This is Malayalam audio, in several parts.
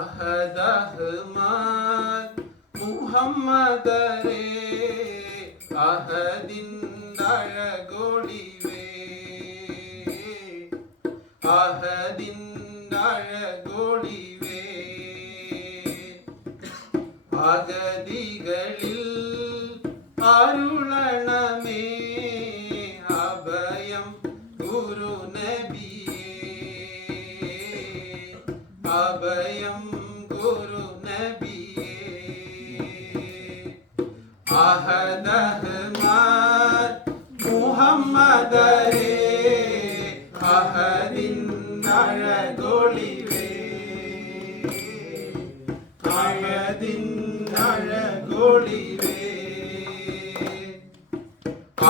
അഹദ് അഹ്മദ് മുഹമ്മദരേ അഹദിന്നഴകൊളിവേ അഹദിന്നഴകൊളിവേ അഗതികളിൽ അരുളണമേ അഭയം ഗുരുനബിയേ അഭയം ഗുരുനബിയേ അഹദ് അഹ്മദ് മുഹമ്മദരേ അഹദിന്നഴകൊളിവേ അഹദിന്നഴകൊളിവേ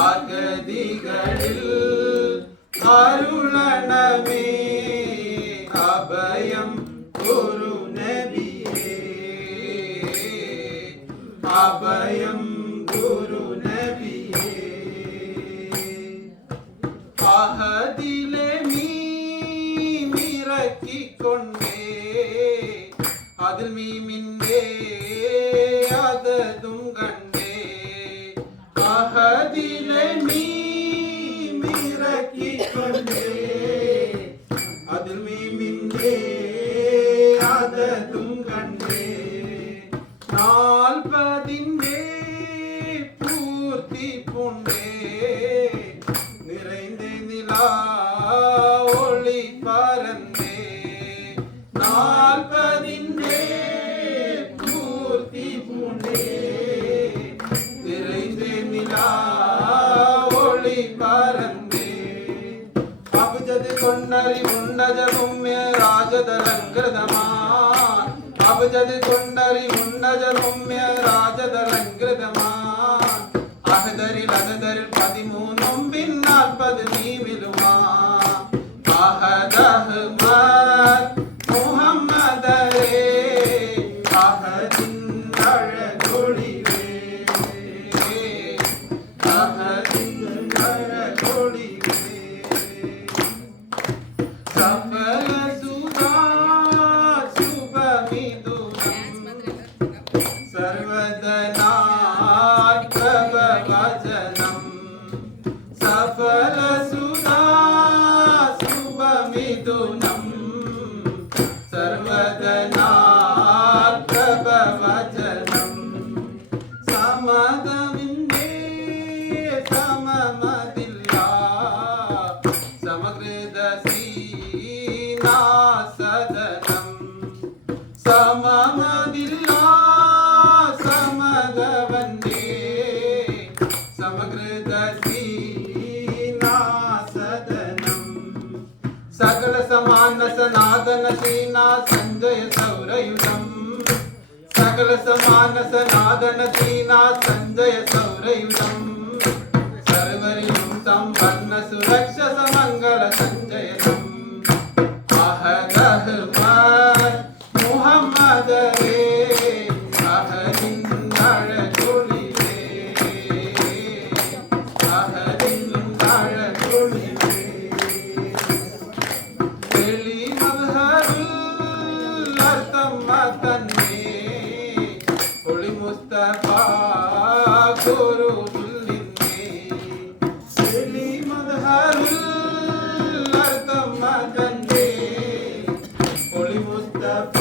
അഗതികളിൽ അരുളണമേ അഭയം ഗുരുനബിയേ അഭയം ഗുരുനബിയേ അഹദിലെ മീമിറക്കിക്കൊണ്ടേ അതിൽ മീമിൻ്റെ അതതും കണ്ടേ അഹദിലെ മീമിറക്കിക്കൊണ്ടേ അതിൽ മീമിൻ്റെ അതതും കണ്ടേ നാൽപ്പതിൻ്റെ പൂർത്തി പുണ്ടേ നിറൈந்தே നിലാ ഒളി പരന്നേ നാൽപ്പതിൻ്റെ പൂർത്തി പുണ്ടേ നിറൈந்தே നിലാ ഒളി പരന്നേ അബ്ജദ് കൊണ്ടറിവുണ്ടജനുമ്യ രാജദലങ്കൃതമാ അബ്ജദ് കൊണ്ടറിവുണ്ടജനുമ്യ രാജദലങ്കൃതമാ അഹദരിൽ അഹദരിൽ 13 പിന്നാൽ 40 നീമിലുമാ അഹദ് അഹ്മദ് മുഹമ്മദരേ അഹദിന്നഴകൊളിവേ അഹദിന്നഴകൊളിവേ സഫല സുധാ ശുഭമിഥുനം സർവദനാർക്കവചനം സഫല സുധാ ശുഭമിഥുനം സർവദനാർക്കവചനം സമദമിൻ്റെ സമമതില്ല സമകൃത സീനാസദനം സമമതില്ല സമദവന്റെ സമകൃത സീനാസദനം സകല സമാന സനാതന സീനാ സഞ്ജയ സൗരയുധം സകല സമാന സനാതന സീനാ സഞ്ജയ സൗരയുധം സർവരിലും സമ്പന്ന സുരക്ഷ സമംഗള സഞ്ജയനം അഹദ് അഹ്മദ് മുഹമ്മദരേ അഹദിന്നഴകൊളിവേ അഹദിന്നഴകൊളിവേ വെളി മദ്ഹറുൽ അർത്തമതന്നേ ഒളി മുസ്തഫ ഗുരുവിൽനിന്നേ വെളി മദ്ഹറുൽ അർത്തമതന്നേ ഒളി മുസ്തഫ